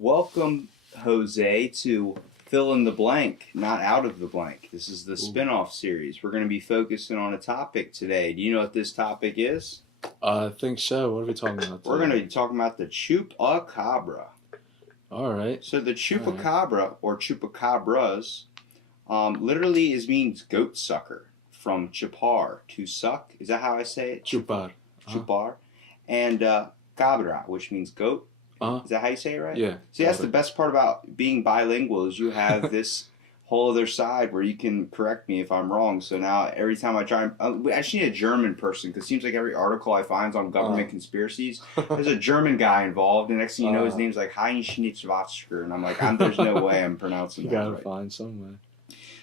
Welcome, Jose, to Fill in the Blank, not Out of the Blank. This is the spin-off series. We're going to be focusing on a topic today. Do you know what this topic is? I think so. What are we talking about today? We're going to be talking about the Chupacabra. All right. So the Chupacabra, or Chupacabras, literally means goat sucker, from chupar, to suck. Is that how I say it? Chupar. Chupar. And cabra, which means goat. Is that how you say it right? Yeah. See, that's the best part about being bilingual is you have this whole other side where you can correct me if I'm wrong. So now every time I try, I actually need a German person because it seems like every article I find on government conspiracies, there's a German guy involved. And next thing you know, his name's like Heinz Schnitzwatzker. And I'm like, there's no way I'm pronouncing that right. You gotta find some way.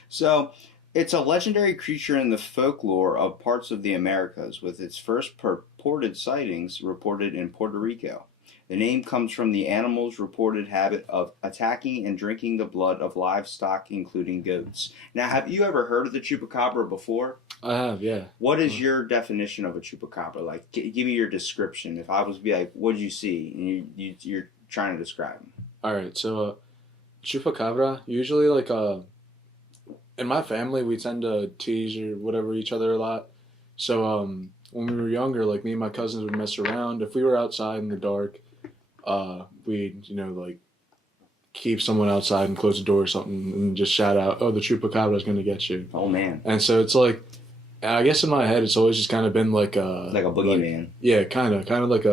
So it's a legendary creature in the folklore of parts of the Americas, with its first purported sightings reported in Puerto Rico. The name comes from the animal's reported habit of attacking and drinking the blood of livestock, including goats. Now, have you ever heard of the Chupacabra before? I have, yeah. What is your definition of a Chupacabra? Like, give me your description. If I was to be like, what did you see? And you're trying to describe them. All right, so Chupacabra, usually in my family, we tend to tease or whatever each other a lot. So when we were younger, like me and my cousins would mess around. If we were outside in the dark, we'd, keep someone outside and close the door or something and just shout out, "Oh, the Chupacabra is going to get you." Oh, man. And so it's like, I guess in my head, it's always just kind of been like a boogeyman. Yeah, kind of like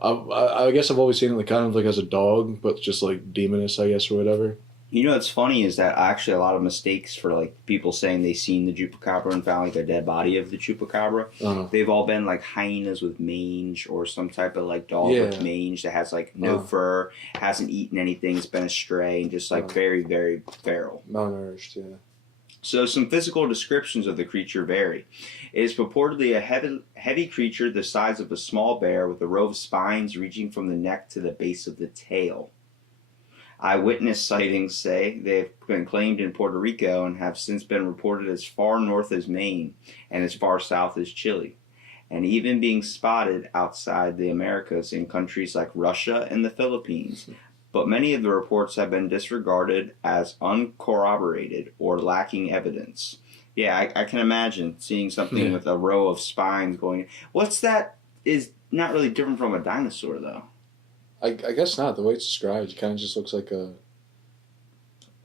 I guess I've always seen it kind of like as a dog, but just like demoness, I guess, or whatever. You know what's funny is that actually a lot of mistakes for like people saying they seen the Chupacabra and found like a dead body of the Chupacabra. They've all been like hyenas with mange or some type of like dog with mange that has like no fur, hasn't eaten anything, has been astray, and just like very, very feral. Malnourished, yeah. So some physical descriptions of the creature vary. It is purportedly a heavy creature the size of a small bear with a row of spines reaching from the neck to the base of the tail. Eyewitness sightings say they've been claimed in Puerto Rico and have since been reported as far north as Maine and as far south as Chile, and even being spotted outside the Americas in countries like Russia and the Philippines. But many of the reports have been disregarded as uncorroborated or lacking evidence. Yeah, I can imagine seeing something with a row of spines going. What's that is not really different from a dinosaur, though. I guess not. The way it's described, it kind of just looks like a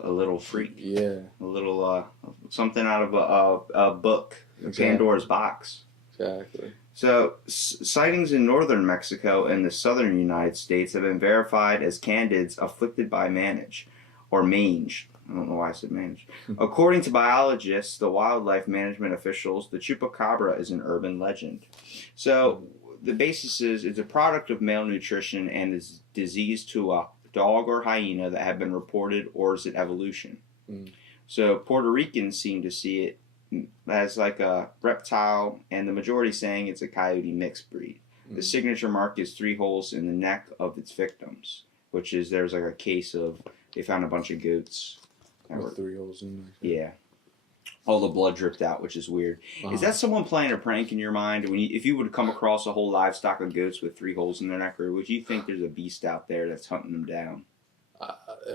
little freak. Yeah. A little something out of a book, exactly. Pandora's box. Exactly. So sightings in northern Mexico and the southern United States have been verified as candids afflicted by mange, or mange. I don't know why I said mange. According to biologists, the wildlife management officials, the Chupacabra is an urban legend. So the basis is it's a product of malnutrition and is disease to a dog or hyena that have been reported, or is it evolution? So Puerto Ricans seem to see it as like a reptile, and the majority saying it's a coyote mixed breed. The signature mark is 3 holes in the neck of its victims, which is there's like a case of they found a bunch of goats. With 3 holes in the neck. Yeah. All the blood dripped out, which is weird. Is that someone playing a prank in your mind? If you would come across a whole livestock of goats with 3 holes in their neck, or would you think there's a beast out there that's hunting them down?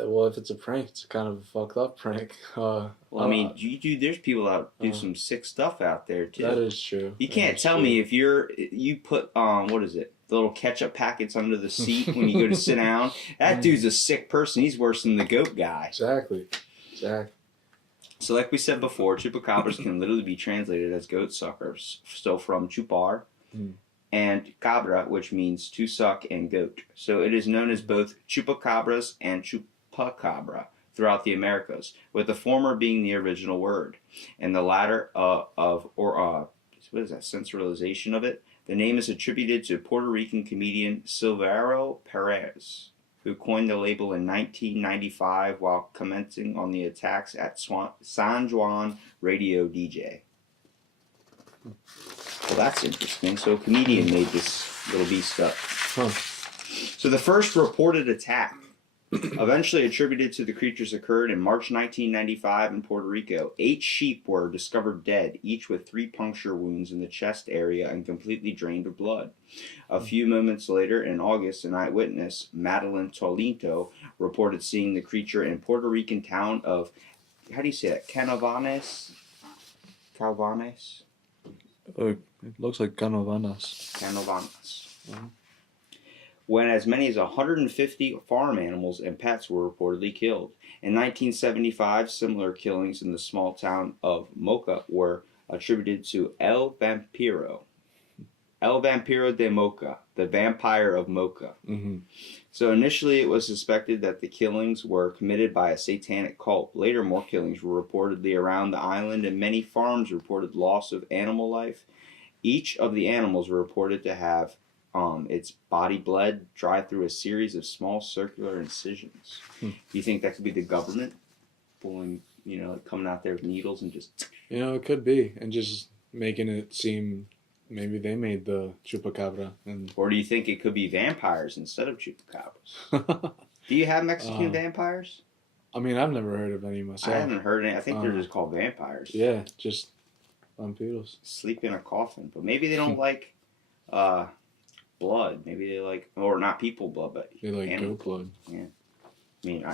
Well, if it's a prank, it's kind of a fucked up prank. Well, I mean, there's people that do some sick stuff out there, too. That is true. You can't tell me if you put, what is it? The little ketchup packets under the seat when you go to sit down. That dude's a sick person. He's worse than the goat guy. Exactly. So like we said before, chupacabras can literally be translated as goat suckers. So from chupar and cabra, which means to suck, and goat. So it is known as both chupacabras and chupacabra throughout the Americas, with the former being the original word, and the latter what is that, sensualization of it? The name is attributed to Puerto Rican comedian Silverio Perez, who coined the label in 1995 while commenting on the attacks at San Juan radio DJ. Well, that's interesting. So a comedian made this little beast up. So the first reported attack Eventually attributed to the creatures occurred in March 1995 in Puerto Rico. 8 sheep were discovered dead, each with 3 puncture wounds in the chest area and completely drained of blood. A few moments later, in August, an eyewitness, Madeline Tolinto, reported seeing the creature in Puerto Rican town of, how do you say that, Canovanes? Calvanes? It looks like Canovanas. Canovanas. Mhm. When as many as 150 farm animals and pets were reportedly killed. In 1975, similar killings in the small town of Mocha were attributed to El Vampiro de Mocha, the vampire of Mocha. Mm-hmm. So initially it was suspected that the killings were committed by a satanic cult. Later, more killings were reportedly around the island, and many farms reported loss of animal life. Each of the animals were reported to have its body bled dry through a series of small circular incisions. Do you think that could be the government pulling, coming out there with needles and just... It could be, and just making it seem maybe they made the Chupacabra. Or do you think it could be vampires instead of chupacabras? Do you have Mexican vampires? I mean, I've never heard of any myself. I haven't heard any. I think they're just called vampires. Yeah, just vampiros. Sleep in a coffin. But maybe they don't like blood. Maybe they like, or not people blood, but they like animal goat blood. Yeah. I mean,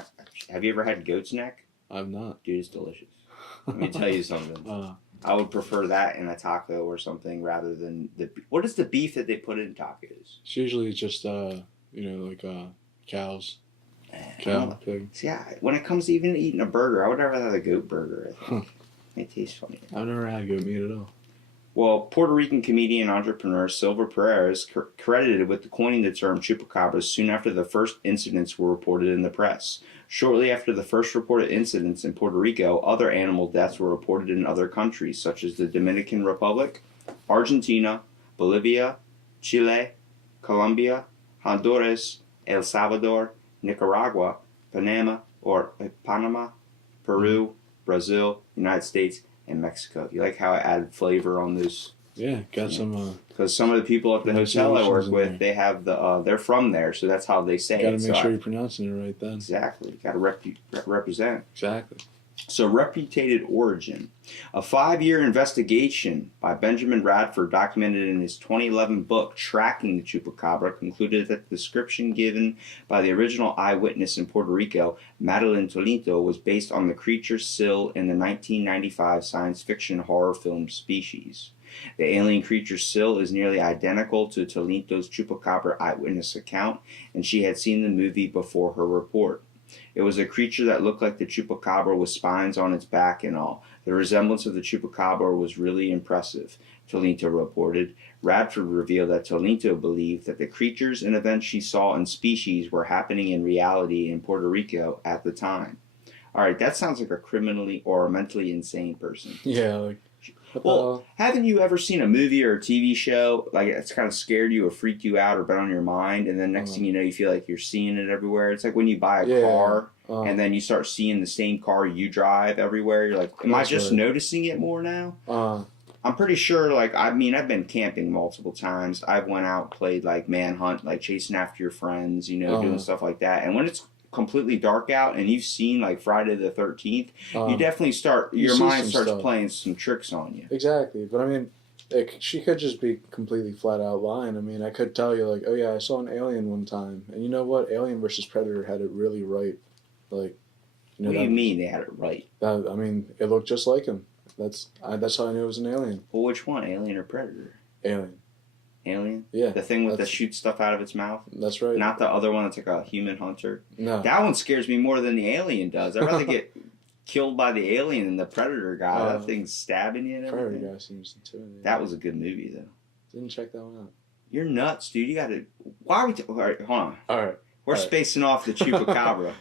have you ever had goat's neck? I've not. Dude, it's delicious. Let me tell you something. I would prefer that in a taco or something rather than what is the beef that they put in tacos? It's usually just like cows. Cow, pig. See, when it comes to even eating a burger, I would rather have a goat burger, I think. It tastes funny. I've never had goat meat at all. Well, Puerto Rican comedian and entrepreneur Silver Pereira is credited with coining the term chupacabras soon after the first incidents were reported in the press. Shortly after the first reported incidents in Puerto Rico, other animal deaths were reported in other countries, such as the Dominican Republic, Argentina, Bolivia, Chile, Colombia, Honduras, El Salvador, Nicaragua, Panama, Peru, Brazil, United States, and Mexico. You like how I added flavor on those? Yeah, got some. Because some of the people at the hotel I work with, they have they're from there, so that's how they say it. Got to make sure you're pronouncing it right then. Exactly. Got to represent. Exactly. So, reputed origin. A 5-year investigation by Benjamin Radford, documented in his 2011 book, Tracking the Chupacabra, concluded that the description given by the original eyewitness in Puerto Rico, Madeline Tolinto, was based on the creature Syl in the 1995 science fiction horror film Species. The alien creature Syl is nearly identical to Tolinto's Chupacabra eyewitness account, and she had seen the movie before her report. It was a creature that looked like the chupacabra with spines on its back and all. The resemblance of the chupacabra was really impressive, Tolinto reported. Radford revealed that Tolinto believed that the creatures and events she saw in Species were happening in reality in Puerto Rico at the time. Alright, that sounds like a criminally or a mentally insane person. Yeah, like... Well, haven't you ever seen a movie or a TV show, like it's kind of scared you or freaked you out or been on your mind, and then next thing you know, you feel like you're seeing it everywhere? It's like when you buy a car, and then you start seeing the same car you drive everywhere. You're like, am I just noticing it more now? I'm pretty sure, I've been camping multiple times. I've went out, played, Manhunt, chasing after your friends, doing stuff like that. And when it's completely dark out and you've seen Friday the 13th, you definitely your mind starts playing some tricks on you. Exactly. But I mean, she could just be completely flat out lying. I mean, I could tell you oh yeah, I saw an alien one time, and you know what, Alien versus Predator had it really right. What do you mean they had it right? I mean, it looked just like him. That's how I knew it was an alien. Well, which one, Alien or Predator? Alien? Yeah. The thing that shoots stuff out of its mouth? That's right. Not the other one that's like a human hunter? No. That one scares me more than the alien does. I'd rather get killed by the alien than the Predator guy. That thing's stabbing you and everything. Predator guy seems intimidating. That was a good movie, though. Didn't check that one out. You're nuts, dude. You gotta... Why are we... All right, hold on. All right. We're spacing off the Chupacabra.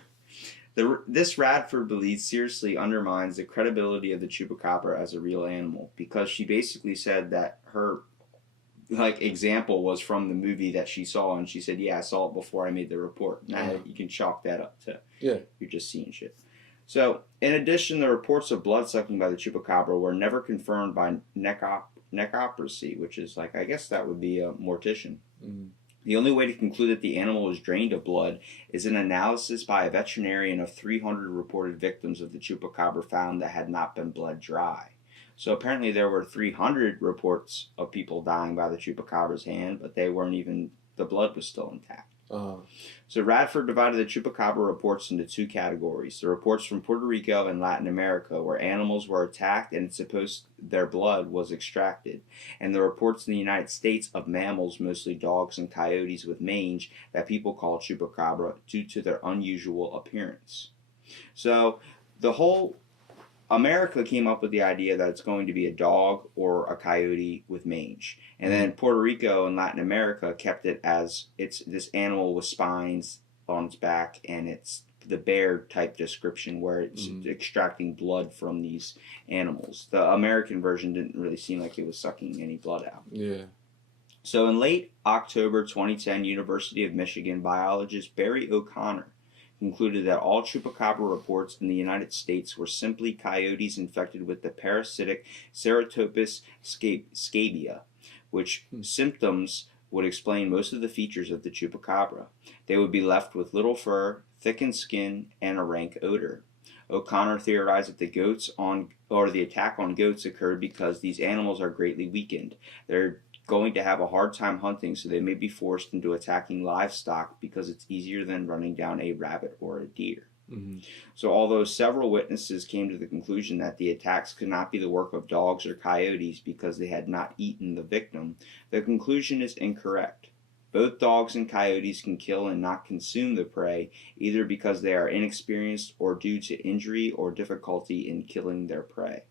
This Radford belief seriously undermines the credibility of the Chupacabra as a real animal, because she basically said that her example was from the movie that she saw, and she said, yeah, I saw it before I made the report. Now you can chalk that up to you're just seeing shit. So, in addition, the reports of blood sucking by the Chupacabra were never confirmed by necropsy, which is I guess that would be a mortician. The only way to conclude that the animal was drained of blood is an analysis by a veterinarian of 300 reported victims of the chupacabra found that had not been bled dry. So apparently there were 300 reports of people dying by the chupacabra's hand, but they weren't even, the blood was still intact. So Radford divided the chupacabra reports into two categories: the reports from Puerto Rico and Latin America, where animals were attacked and it's supposed their blood was extracted, and the reports in the United States of mammals, mostly dogs and coyotes with mange, that people call chupacabra due to their unusual appearance. So the whole America came up with the idea that it's going to be a dog or a coyote with mange. And then Puerto Rico and Latin America kept it as it's this animal with spines on its back, and it's the bear type description where it's extracting blood from these animals. The American version didn't really seem like it was sucking any blood out. Yeah. So in late October 2010, University of Michigan biologist Barry O'Connor concluded that all chupacabra reports in the United States were simply coyotes infected with the parasitic Ceratopus scabia, which symptoms would explain most of the features of the chupacabra. They would be left with little fur, thickened skin, and a rank odor. O'Connor theorized that the attack on goats occurred because these animals are greatly weakened. They're going to have a hard time hunting, so they may be forced into attacking livestock because it's easier than running down a rabbit or a deer. So although several witnesses came to the conclusion that the attacks could not be the work of dogs or coyotes because they had not eaten the victim, the conclusion is incorrect. Both dogs and coyotes can kill and not consume the prey, either because they are inexperienced or due to injury or difficulty in killing their prey.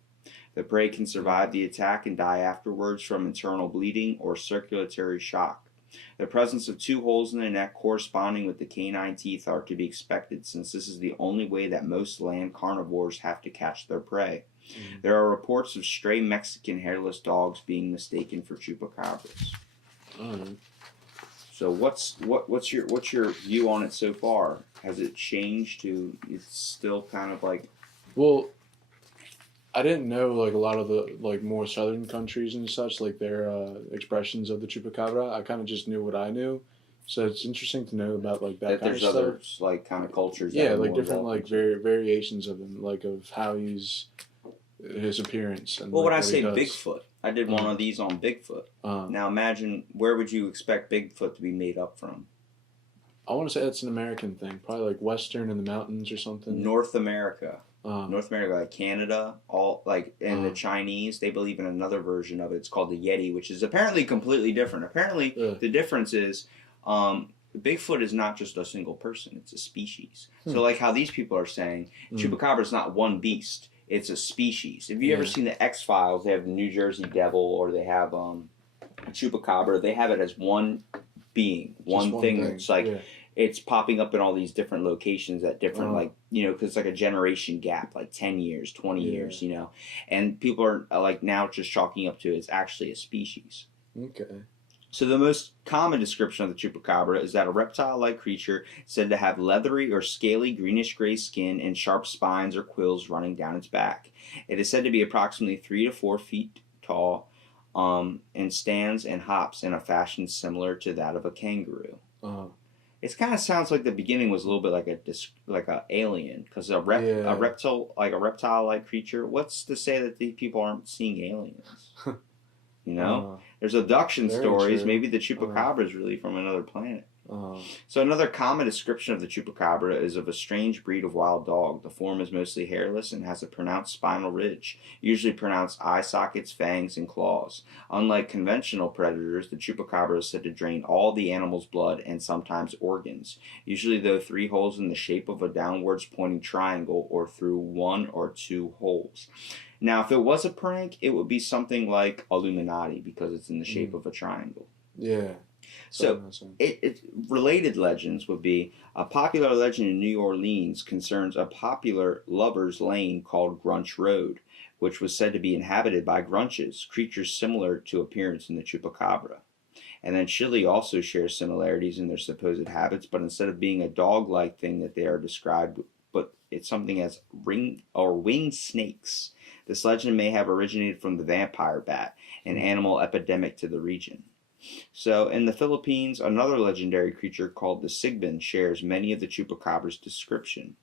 The prey can survive the attack and die afterwards from internal bleeding or circulatory shock. The presence of two holes in the neck corresponding with the canine teeth are to be expected, since this is the only way that most land carnivores have to catch their prey. There are reports of stray Mexican hairless dogs being mistaken for chupacabras. So what's your view on it so far? Has it changed to it's still kind of like? Well, I didn't know like a lot of the like more southern countries and such, like their expressions of the chupacabra. I kind of just knew what I knew, so it's interesting to know about like that kind there's of stuff. other like kind of cultures. Yeah, that like different like variations of him, like of how his appearance. And well, like, when I what say he does. Bigfoot, I did one of these on Bigfoot. Now imagine, where would you expect Bigfoot to be made up from? I want to say that's an American thing, probably like Western in the mountains or something. North America. North America, like Canada, and the Chinese, they believe in another version of it. It's called the Yeti, which is apparently completely different. Apparently, the difference is Bigfoot is not just a single person; it's a species. So, like how these people are saying, Chupacabra is not one beast; it's a species. Have you ever seen the X-Files? They have the New Jersey Devil, or they have Chupacabra. They have it as one being, one thing. It's like. It's popping up in all these different locations at different, because it's like a generation gap, like 10 years, 20 years, and people are like now just chalking up to it's actually a species. Okay. So the most common description of the chupacabra is that a reptile-like creature said to have leathery or scaly greenish-gray skin and sharp spines or quills running down its back. It is said to be approximately 3 to 4 feet tall, and stands and hops in a fashion similar to that of a kangaroo. It kind of sounds like the beginning was a little bit like a alien, because a reptile-like creature. What's to say that these people aren't seeing aliens? There's abduction stories. True. Maybe the chupacabra is really from another planet. So another common description of the chupacabra is of a strange breed of wild dog. The form is mostly hairless and has a pronounced spinal ridge, usually pronounced eye sockets, fangs, and claws. Unlike conventional predators, the chupacabra is said to drain all the animal's blood and sometimes organs, usually though 3 holes in the shape of a downwards pointing triangle or through 1 or 2 holes. Now, if it was a prank, it would be something like Illuminati because it's in the shape of a triangle. Yeah. So, related legends would be a popular legend in New Orleans concerns a popular lover's lane called Grunch Road, which was said to be inhabited by grunches, creatures similar to appearance in the chupacabra. And then Chile also shares similarities in their supposed habits, but instead of being a dog-like thing that they are described, but it's something as winged snakes. This legend may have originated from the vampire bat, an animal epidemic to the region. So in the Philippines, another legendary creature called the Sigban shares many of the Chupacabra's description.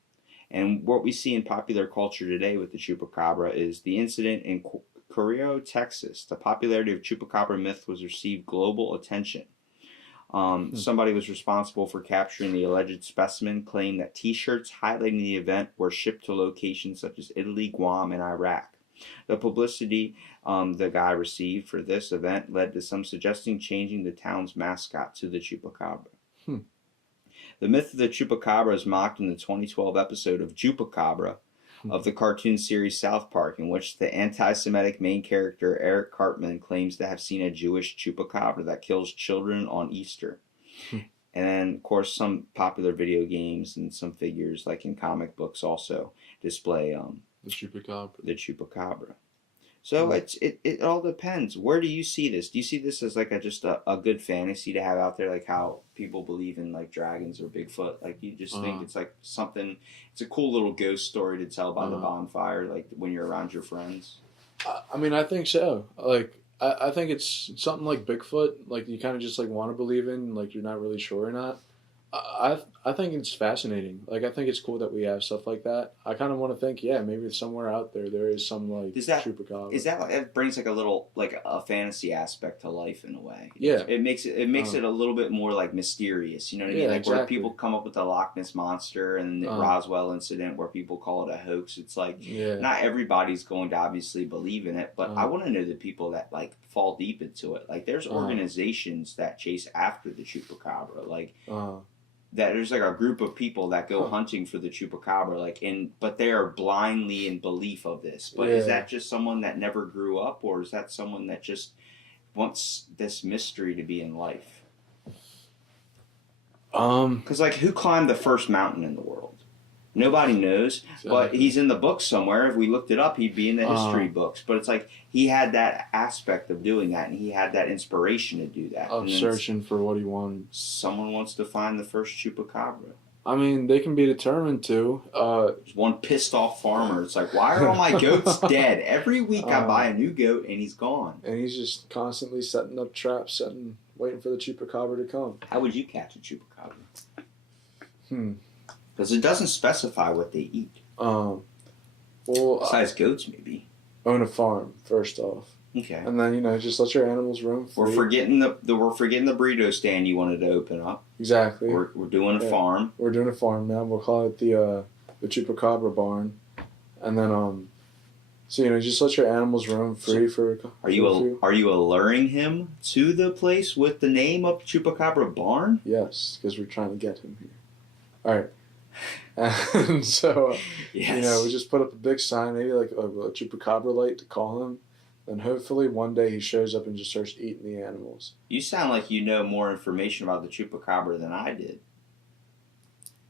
And what we see in popular culture today with the Chupacabra is the incident in Carrillo, Texas. The popularity of Chupacabra myth was received global attention. Somebody was responsible for capturing the alleged specimen, claimed that T-shirts highlighting the event were shipped to locations such as Italy, Guam, and Iraq. The publicity the guy received for this event led to some suggesting changing the town's mascot to the Chupacabra. The myth of the Chupacabra is mocked in the 2012 episode of Chupacabra of the cartoon series South Park, in which the anti-Semitic main character Eric Cartman claims to have seen a Jewish Chupacabra that kills children on Easter. And then, of course, some popular video games and some figures, like in comic books, also display the Chupacabra. So it all depends. Where do you see this? Do you see this as like just a good fantasy to have out there, like how people believe in like dragons or Bigfoot? Like you just think it's like something. It's a cool little ghost story to tell by the bonfire, like when you're around your friends. I mean, I think so. Like I think it's something like Bigfoot. Like you kind of just like want to believe in, like you're not really sure or not. I think it's fascinating. Like I think it's cool that we have stuff like that. I kind of want to think, yeah, maybe somewhere out there is some like Chupacabra. Is that like, it brings like a little like a fantasy aspect to life in a way? Yeah, it makes it a little bit more like mysterious. You know what I mean? Like exactly. where people come up with the Loch Ness monster and the Roswell incident, where people call it a hoax. It's like not everybody's going to obviously believe in it, but I want to know the people that like fall deep into it. Like there's organizations that chase after the Chupacabra, like. That there's like a group of people that go hunting for the Chupacabra, like but they are blindly in belief of this. But is that just someone that never grew up, or is that someone that just wants this mystery to be in life? Because like who climbed the first mountain in the world? Nobody knows, but he's in the books somewhere. If we looked it up, he'd be in the history books. But it's like he had that aspect of doing that, and he had that inspiration to do that. Of searching for what he wanted. Someone wants to find the first Chupacabra. I mean, they can be determined to. There's one pissed off farmer. It's like, why are all my goats dead? Every week I buy a new goat, and he's gone. And he's just constantly setting up traps, waiting for the Chupacabra to come. How would you catch a Chupacabra? Because it doesn't specify what they eat. Well, besides goats, maybe. Own a farm first off. Okay. And then just let your animals roam free. We're forgetting the burrito stand you wanted to open up. Exactly. We're doing a farm. We're doing a farm now. We'll call it the Chupacabra barn, and then just let your animals roam free for. Are you alluring him to the place with the name of Chupacabra barn? Yes, because we're trying to get him here. All right. And so, we just put up a big sign, maybe like a Chupacabra light to call him. And hopefully one day he shows up and just starts eating the animals. You sound like you know more information about the Chupacabra than I did.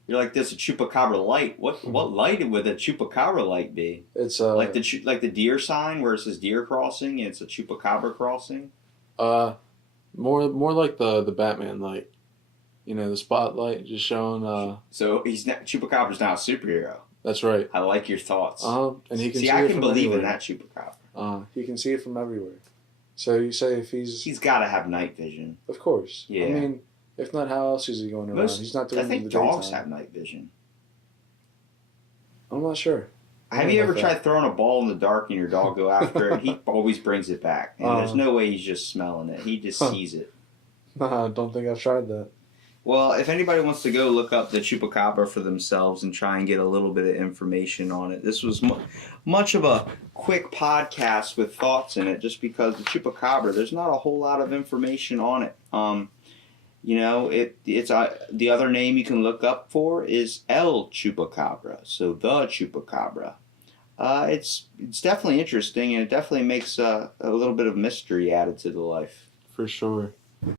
You're like, there's a Chupacabra light. What light would a Chupacabra light be? It's like the deer sign where it says deer crossing and it's a Chupacabra crossing? More like the Batman light. The spotlight just showing. So Chupacabra's now a superhero. That's right. I like your thoughts. And he can see I it can from believe everywhere. in that Chupacabra. He can see it from everywhere. So you say if he's got to have night vision. Of course. Yeah. I mean, if not, how else is he going around? He's not doing it in the daytime. I think dogs have night vision. I'm not sure. Have you ever tried throwing a ball in the dark and your dog go after it? He always brings it back. And there's no way he's just smelling it. He just sees it. Nah, I don't think I've tried that. Well, if anybody wants to go look up the Chupacabra for themselves and try and get a little bit of information on it, this was much of a quick podcast with thoughts in it, just because the Chupacabra, there's not a whole lot of information on it. It's the other name you can look up for is El Chupacabra, so the Chupacabra. It's definitely interesting, and it definitely makes a little bit of mystery added to the life. For sure.